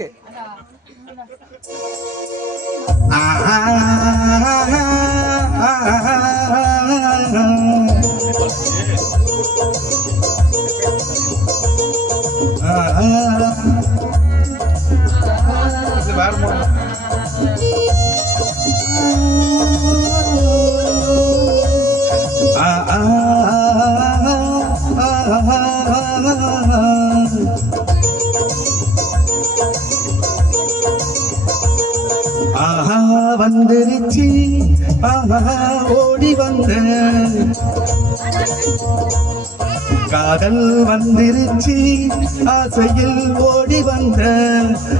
Okay. வேற வந்துருச்சு ஓடி வந்த காதல் வந்துருச்சு ஆசையில் ஓடி வந்த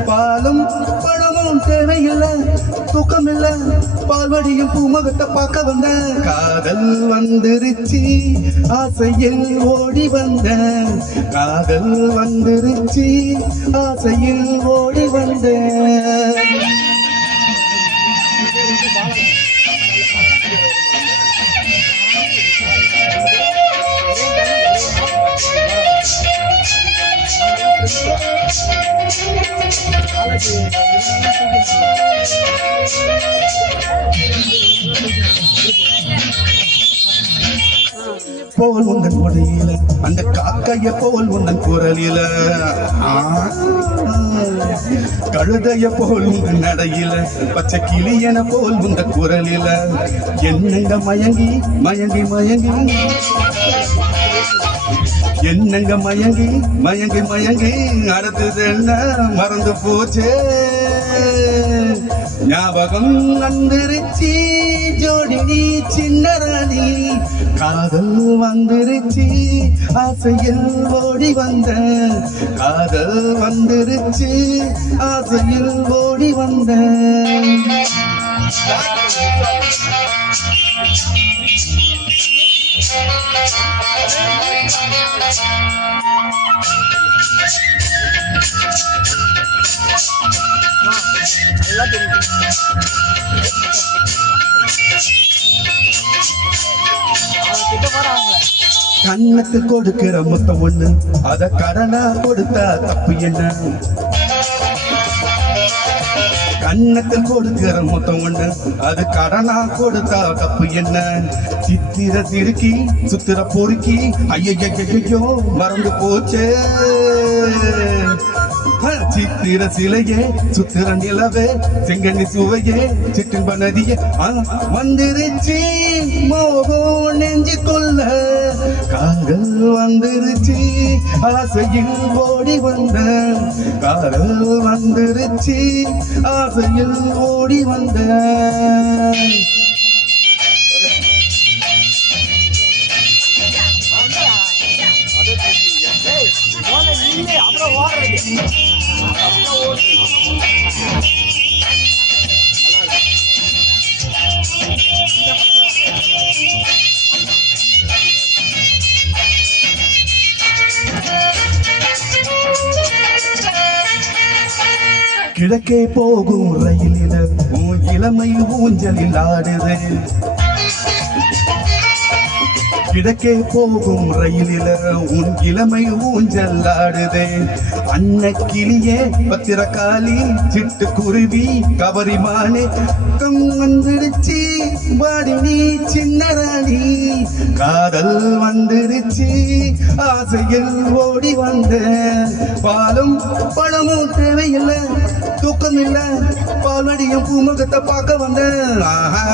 பாலும் பழமும் தேவையில்லை தூக்கமில்லை பால்வடியும் பூமுகத்தை பார்க்க வந்த காதல் வந்துருச்சு ஆசையில் ஓடி வந்த காதல் வந்துருச்சு ஆசையில் ஓடி வந்த போல் உந்தன் கொடையில அந்த காக்கைய போல் உந்தன் குரலில கழுதைய போல் உந்தன் நடையில பச்சை கிளியன போல் உந்த குரலில என்னங்க மயங்கி மயங்கி மயங்கி என்னங்க மயங்கி மயங்கி மயங்கி அடுத்தது என்ன மறந்து போச்சே ஞாபகம் வந்துருச்சு ஜோடி நீ சின்ன ராணி காதல் வந்துருச்சு ஆசையில் ஓடி வந்த காதல் வந்துருச்சு ஆசையில் ஓடி வந்த கண்ணத்து கொடுக்கிற மொத்தம் ஒண்ணு அத கடனா கொடுத்தா தப்பு என்ன கண்ணத்தில் கொடுக்கிற மொத்தம் ஒண்ணு அது கடனா கொடுத்தா தப்பு என்ன சித்திர சிறுக்கி சுத்திர பொறுக்கி ஐயோ மறந்து போச்சே சித்திர சிலையே சுத்திர நிலவே செங்கண்ணி சுவையே சிற்றின்ப நதியே வந்துருச்சு மோகம் நெஞ்சு கொள்ள காதல் வந்துருச்சு ஆசையில் ஓடி வந்த காதல் வந்துருச்சு ஆசையில் ஓடி வந்த கிழக்கே போகும் ரயிலில உன் இளமை ஊஞ்சலில் ஆடுது கிழக்கே போகும் ரயிலில உன் இளமை ஊஞ்சல் ஆடுதே அன்ன கிளியே பத்திரக்காளி சிட்டு குருவி கவரிமானே கம் வந்துருச்சு வாடி நீ சின்ன ராணி காதல் வந்துருச்சு ஆசையில் ஓடி வந்த பாலும் பழமும் தேவையில்லை தூக்கம் இல்லை பால்வடியும் பூமுகத்தை பார்க்க வந்த ஆஹா